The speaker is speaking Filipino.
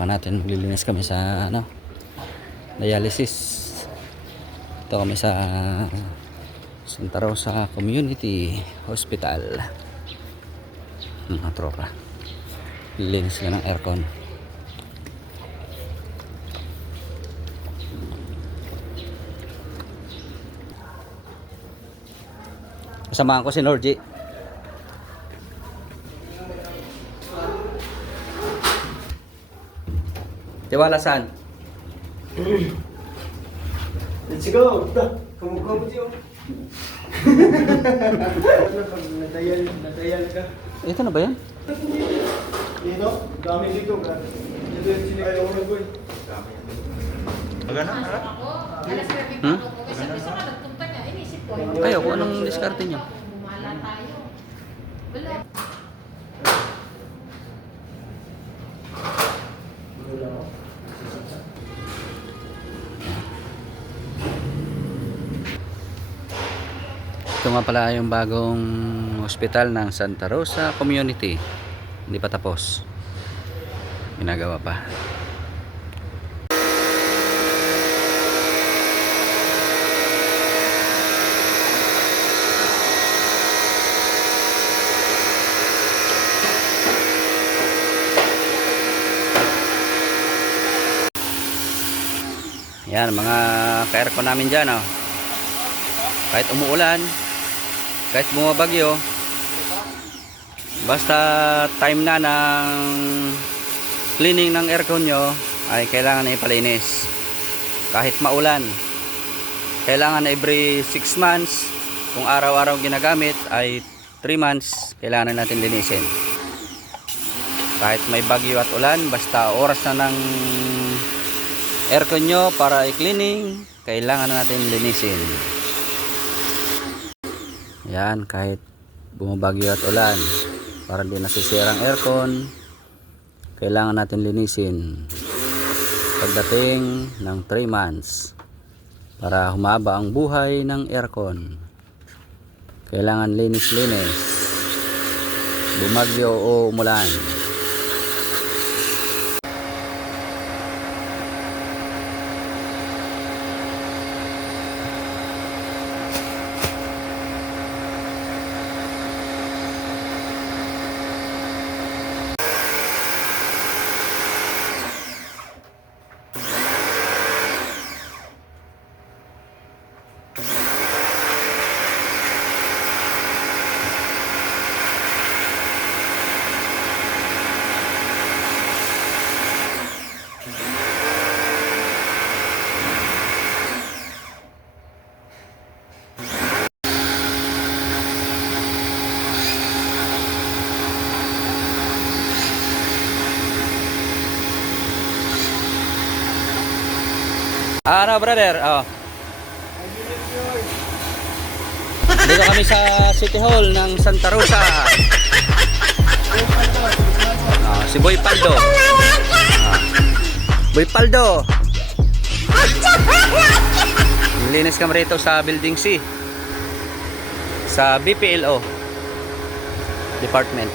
tropa natin. Maglilinis kami sa dialysis. Ito kami sa Santa Rosa Community Hospital. Mga tropa, lilinis ka ng aircon. Kasamahan ko si Norji. Tiwala saan? Let's go! Kamukha mo siya. Nadayal ka. Ito na ba yan? Dito? Dami dito. Dito yung sinikayo ko boy. Magana? Kayo, kung anong diskarte nyo? Bumala tayo. Wala. Ito nga pala yung bagong hospital ng Santa Rosa Community. Hindi pa tapos. Ginagawa pa. Yan, mga ka-aircon namin dyan, oh. Kahit umuulan, kahit bumabagyo, basta time na ng cleaning ng aircon nyo, ay kailangan na ipalinis. Kahit maulan, kailangan na every 6 months, kung araw-araw ginagamit, ay 3 months, kailangan na natin linisin. Kahit may bagyo at ulan, basta oras na ng aircon nyo para i-cleaning, kailangan na natin linisin. Yan, kahit bumabagyo at ulan, para hindi nasisira ang aircon, kailangan natin linisin pagdating ng 3 months para humaba ang buhay ng aircon. Kailangan linis-linis, bumagyo o umulan. Ano brother? Oh. Dito kami sa City Hall ng Santa Rosa. Si Boy Paldo. Boy Paldo. Nilinis kami rito sa Building C. Sa BPLO Department.